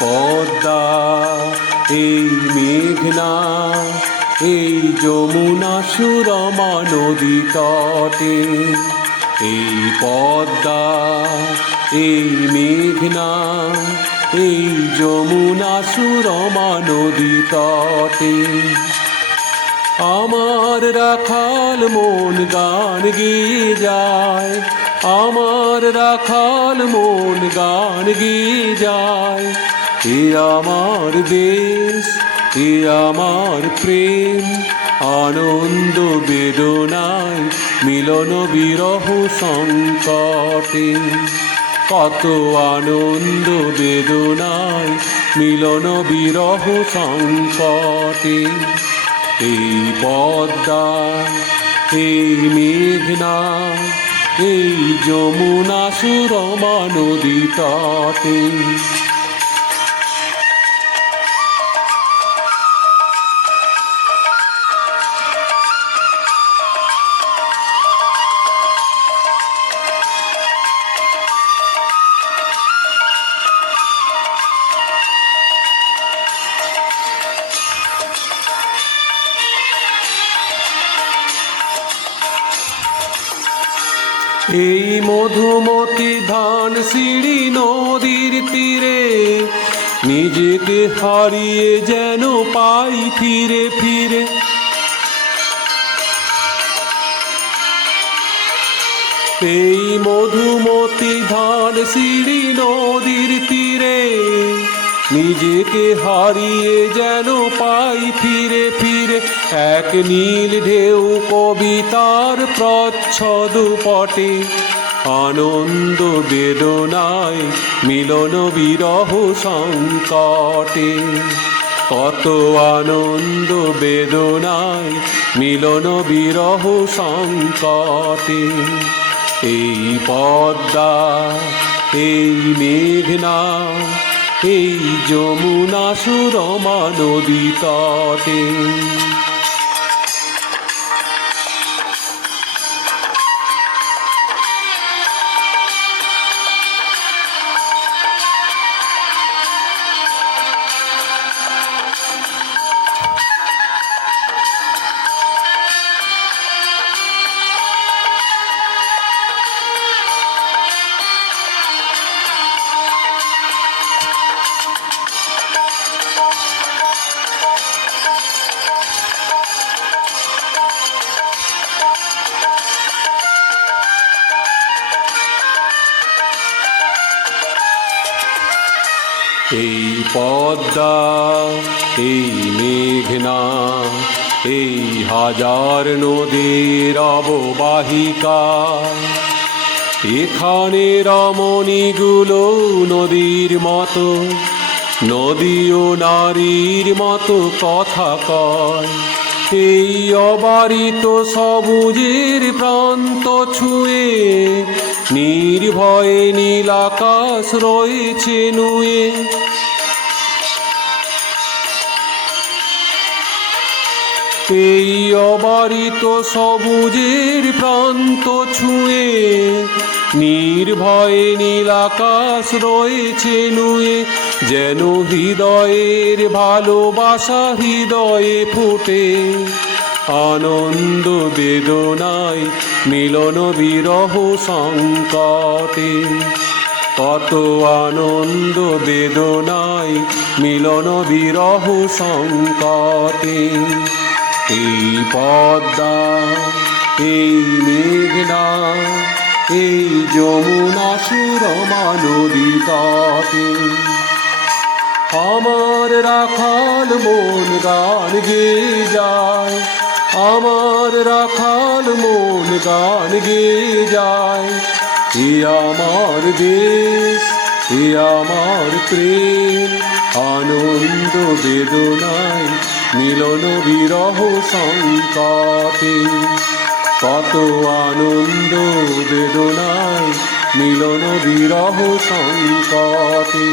পদ্মা, এই মেঘনা, এই যমুনা সুরমা নদী তটে। এই পদ্মা, এই মেঘনা, এই যমুনা সুরমা নদী তটে। আমার রাখাল মন গান গেয়ে যায়, আমার রাখাল মন গান গেয়ে যায়। এ আমার দেশ, এ আমার প্রেম, আনন্দ বেদনায় মিলন বিরহ সংকটে। কত আনন্দ বেদনায় মিলন বিরহ সংকটে। এই পদ্মা, এই মেঘনা, এই যমুনা সুরমা নদী তটে। এই মধুমতি ধান সিঁড়ি নদীর তীরে, নিজেকে হারিয়ে যেন পাই ফিরে ফিরে। এই মধুমতি ধান সিঁড়ি নদীর তীরে, নিজেকে হারিয়ে যেন পাই ফিরে ফিরে। এক নীল ঢেউ কবিতার প্রচ্ছদ পটে, আনন্দ বেদনায় মিলন বিরহ সংকটে। কত আনন্দ বেদনায় মিলন বিরহ সংকটে। এই পদ্মা, এই মেঘনা, এই যমুনা সুরমা নদী তটে। এই পদ্মা, এই মেঘনা, এই হাজার নদীর অববাহিকা। এখানে রমণীগুলো নদীর মতো, নদী ও নারীর মতো কথা কয়। এই অবারিত সবুজের প্রান্ত ছুঁয়ে, নির্ভয়ে নীল আকাশ রয়েছে নুয়ে। এই অবারিত সবুজের প্রান্ত ছুঁয়ে, নির্ভয়ে নীল আকাশ রয়েছে নুয়ে। যেন হৃদয়ের ভালোবাসা হৃদয়ে ফুটে, আনন্দ বেদনায় মিলন বিরহ সংকটে। কত আনন্দ বেদনায় মিলন বিরহ সংকটে। এই পদ্মা, এই মেঘনা, এই যমুনা সুরমা নদী তটে। আমার রাখাল মন গান গেয়ে যায়, আমার রাখাল মন গান গেয়ে যায়। এ আমার দেশ, এ আমার প্রেম, আনন্দ বেদনায় মিলন বিরহ সংকটে। কত আনন্দ বেদনায় মিলন বিরহ সংকটে।